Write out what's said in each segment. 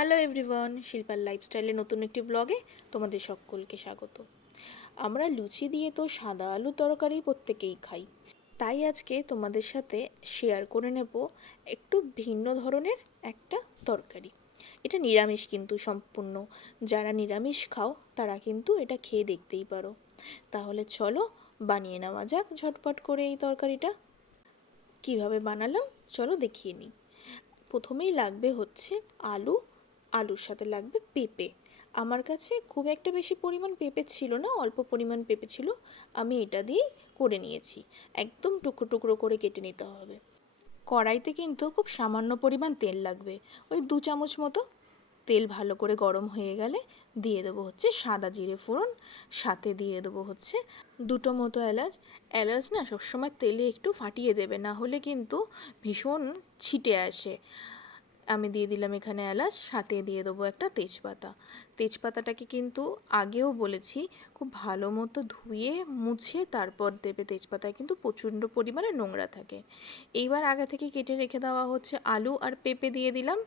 Hello everyone, শিল্পার লাইফস্টাইলের নতুন একটি ব্লগে তোমাদের সকলকে স্বাগত। আমরা লুচি দিয়ে তো সাদা আলু তরকারি প্রত্যেকেই খাই, তাই আজকে তোমাদের সাথে শেয়ার করে নেব একটু ভিন্ন ধরনের একটা তরকারি। এটা নিরামিষ কিন্তু সম্পূর্ণ, যারা নিরামিষ খাও তারা কিন্তু এটা খেয়ে দেখতেই পারো। তাহলে চলো বানিয়ে নেওয়া যাক ঝটপট করে এই তরকারিটা। কিভাবে বানালাম চলো দেখিয়ে নিই। প্রথমেই লাগবে হচ্ছে আলু, আলুর সাথে লাগবে পেঁপে। আমার কাছে খুব একটা বেশি পরিমাণ পেঁপে ছিল না, অল্প পরিমাণ পেঁপে ছিল, আমি এটা দিয়েই করে নিয়েছি। একদম টুকরো টুকরো করে কেটে নিতে হবে। কড়াইতে কিন্তু খুব সামান্য পরিমাণ তেল লাগবে, ওই 2 চামচ মতো। তেল ভালো করে গরম হয়ে গেলে দিয়ে দেবো হচ্ছে সাদা জিরে ফোড়ন, সাথে দিয়ে দেবো হচ্ছে 2টো মতো এলাচ। এলাচ না সবসময় তেলে একটু ফাটিয়ে দেবে, না হলে কিন্তু ভীষণ ছিটে আসে। আমি দিয়ে দিলাম এখানে এলাচ, সাথে দিয়ে দেবো একটা তেজপাতা। তেজপাতাটাকে কিন্তু আগেও বলেছি খুব ভালো মতো ধুয়ে মুছে তারপর দেবে। তেজপাতায় কিন্তু প্রচণ্ড পরিমাণে নোংরা থাকে। এইবার আগে থেকে কেটে রেখে দেওয়া হচ্ছে আলু আর পেঁপে দিয়ে দিলাম।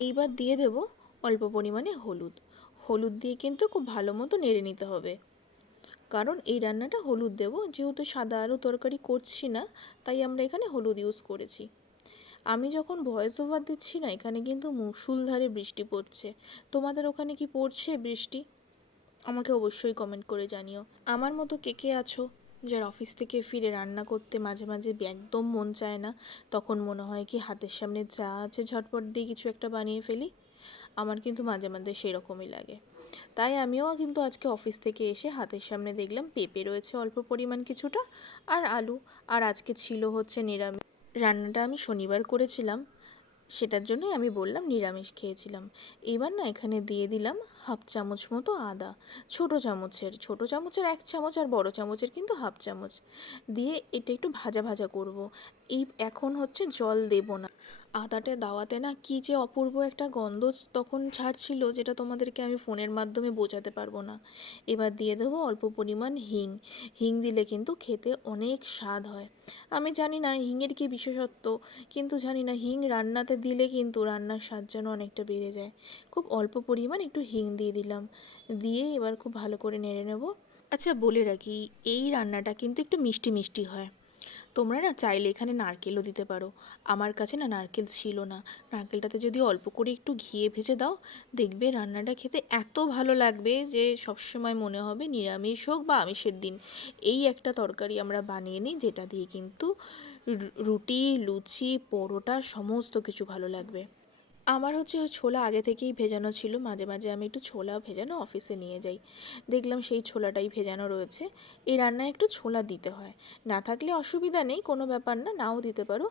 এইবার দিয়ে দেব অল্প পরিমাণে হলুদ। হলুদ দিয়ে কিন্তু খুব ভালো মতো নেড়ে নিতে হবে, কারণ এই রান্নাটা হলুদ দেব, যেহেতু সাদা আলু তরকারি করছি না, তাই আমরা এখানে হলুদ ইউজ করেছি। আমি যখন ভয়েস ওভার দিচ্ছি না, এখানে কিন্তু মুষলধারে বৃষ্টি পড়ছে। তোমাদের ওখানে কি পড়ছে বৃষ্টি? আমাকে অবশ্যই কমেন্ট করে জানিও। আমার মতো কে কে আছো যার অফিস থেকে ফিরে রান্না করতে মাঝে মাঝে একদম মন চায় না, তখন মনে হয় কি হাতের সামনে যা আছে ঝটপট দিয়ে কিছু একটা বানিয়ে ফেলি। আমার কিন্তু মাঝে মাঝে সেরকমই লাগে। তাই আমিও কিন্তু আজকে অফিস থেকে এসে হাতের সামনে দেখলাম পেঁপে রয়েছে অল্প পরিমাণ কিছুটা, আর আলু। আর আজকে ছিল হচ্ছে নিরামিষ। রান্নাটা আমি শনিবার করেছিলাম, সেটার জন্যই আমি বললাম নিরামিষ খেয়েছিলাম। এবার না এখানে দিয়ে দিলাম 1/2 চামচ মতো আদা। ছোটো চামচের 1 চামচ, আর বড় চামচের কিন্তু 1/2 চামচ দিয়ে এটা একটু ভাজা ভাজা করব। এখন হচ্ছে জল দেব না। আদাটা দাওয়াতে না কি যে অপূর্ব একটা গন্ধ তখন ছাড়ছিল, যেটা তোমাদেরকে আমি ফোনের মাধ্যমে বোঝাতে পারবো না। এবার দিয়ে দেবো অল্প পরিমাণ হিং। হিং দিলে কিন্তু খেতে অনেক স্বাদ হয়। আমি জানি না হিংয়ের কী বিশেষত্ব, কিন্তু জানি না হিং রান্নাতে দিলে কিন্তু রান্নার স্বাদ যেন অনেকটা বেড়ে যায়। খুব অল্প পরিমাণ একটু হিং দিয়ে দিলাম, দিয়ে এবার খুব ভালো করে নেড়ে নেব। আচ্ছা বলে রাখি, এই রান্নাটা কিন্তু একটু মিষ্টি মিষ্টি হয়। তোমরা না চাইলে এখানে নারকেলও দিতে পারো। আমার কাছে না নারকেল ছিল না। নারকেলটাতে যদি অল্প করে একটু ঘিয়ে ভেজে দাও, দেখবে রান্নাটা খেতে এত ভালো লাগবে যে সবসময় মনে হবে নিরামিষ হোক বা আমিষের দিন এই একটা তরকারি আমরা বানিয়ে নিই, যেটা দিয়ে কিন্তু রুটি, লুচি, পরোটা সমস্ত কিছু ভালো লাগবে। আমার হচ্ছে ওই ছোলা আগে থেকেই ভেজানো ছিল, মাঝে মাঝে আমি একটু ছোলা ভেজানো অফিসে নিয়ে যাই। দেখলাম সেই ছোলাটাই ভেজানো রয়েছে। এই রান্নায় একটু ছোলা দিতে হয়, না থাকলে অসুবিধা নেই, কোনো ব্যাপার না, নাও দিতে পারো,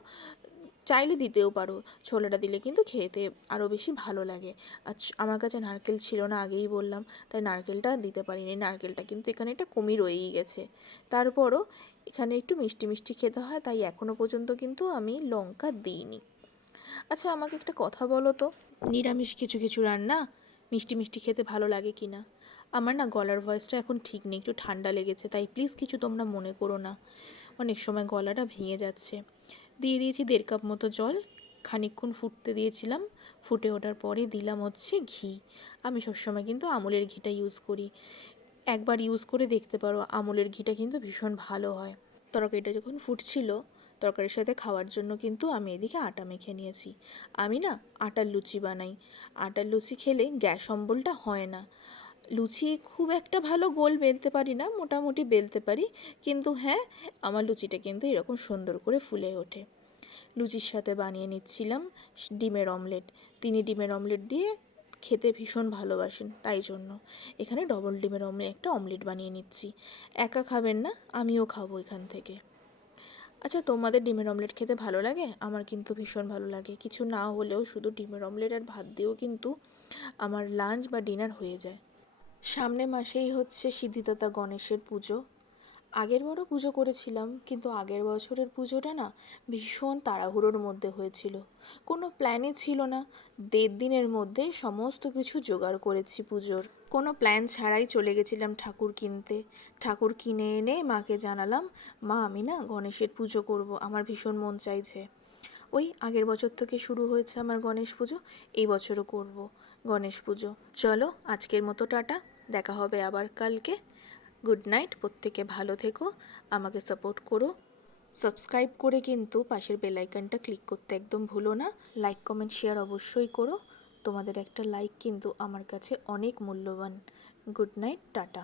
চাইলে দিতেও পারো। ছোলাটা দিলে কিন্তু খেতে আরও বেশি ভালো লাগে। আর আমার কাছে নারকেল ছিল না, আগেই বললাম, তাই নারকেলটা দিতে পারিনি। নারকেলটা কিন্তু এখানে একটা কমই রয়েই গেছে। তারপরও এখানে একটু মিষ্টি মিষ্টি খেতে হয়, তাই এখনও পর্যন্ত কিন্তু আমি লঙ্কা দিইনি। আচ্ছা আমাকে একটা কথা বলো তো, নিরামিষ কিছু কিছু রান্না মিষ্টি মিষ্টি খেতে ভালো লাগে কি না? আমার না গলার ভয়েসটা এখন ঠিক নেই, একটু ঠান্ডা লেগেছে, তাই প্লিজ কিছু তোমরা মনে করো না। অনেক সময় গলাটা ভেঙে যাচ্ছে। দিয়ে দিয়েছি 1.5 কাপ মতো জল, খানিকক্ষণ ফুটতে দিয়েছিলাম। ফুটে ওঠার পরে দিলাম হচ্ছে ঘি। আমি সবসময় কিন্তু আমুলের ঘিটা ইউজ করি, একবার ইউজ করে দেখতে পারো, আমুলের ঘিটা কিন্তু ভীষণ ভালো হয়। তরকারিটা যখন ফুটছিল, তরকারির সাথে খাওয়ার জন্য কিন্তু আমি এদিকে আটা মেখে নিয়েছি। আমি না আটার লুচি বানাই। আটার লুচি খেলে গ্যাস অম্বলটা হয় না। লুচি খুব একটা ভালো গোল বেলতে পারি না, মোটামুটি বেলতে পারি, কিন্তু হ্যাঁ, আমার লুচিটা কিন্তু এরকম সুন্দর করে ফুলে ওঠে। লুচির সাথে বানিয়ে নিচ্ছিলাম ডিমের অমলেট। তিনি ডিমের অমলেট দিয়ে খেতে ভীষণ ভালোবাসেন, তাই জন্য এখানে ডবল ডিমের একটা অমলেট বানিয়ে নিচ্ছি। একা খাবেন না, আমিও খাবো এখান থেকে। আচ্ছা তোমাদের ডিমের অমলেট খেতে ভালো লাগে? আমার কিন্তু ভীষণ ভালো লাগে। কিছু না হলেও শুধু ডিমের অমলেট আর ভাত দিয়েও কিন্তু আমার লাঞ্চ বা ডিনার হয়ে যায়। সামনে মাসেই হচ্ছে সিদ্ধিদাতা গণেশের পুজো। আগের বারও পুজো করেছিলাম, কিন্তু আগের বছরের পুজোটা না ভীষণ তাড়াহুড়োর মধ্যে হয়েছিল। কোনো প্ল্যানই ছিল না। 1.5 দিনের মধ্যে সমস্ত কিছু জোগাড় করেছি পুজোর। কোনো প্ল্যান ছাড়াই চলে গেছিলাম ঠাকুর কিনতে। ঠাকুর কিনে এনে মাকে জানালাম, মা আমি না গণেশের পুজো করব, আমার ভীষণ মন চাইছে। ওই আগের বছর থেকে শুরু হয়েছে আমার গণেশ পুজো, এই বছরও করব গণেশ পুজো। চলো আজকের মতো টাটা, দেখা হবে আবার কালকে। গুড নাইট, প্রত্যেকে ভালো থেকো, আমাকে সাপোর্ট করো। সাবস্ক্রাইব করে কিন্তু পাশের বেল আইকনটা ক্লিক করতে একদম ভুলো না। লাইক কমেন্ট শেয়ার অবশ্যই করো, তোমাদের একটা লাইক কিন্তু আমার কাছে অনেক মূল্যবান। Good night, tata.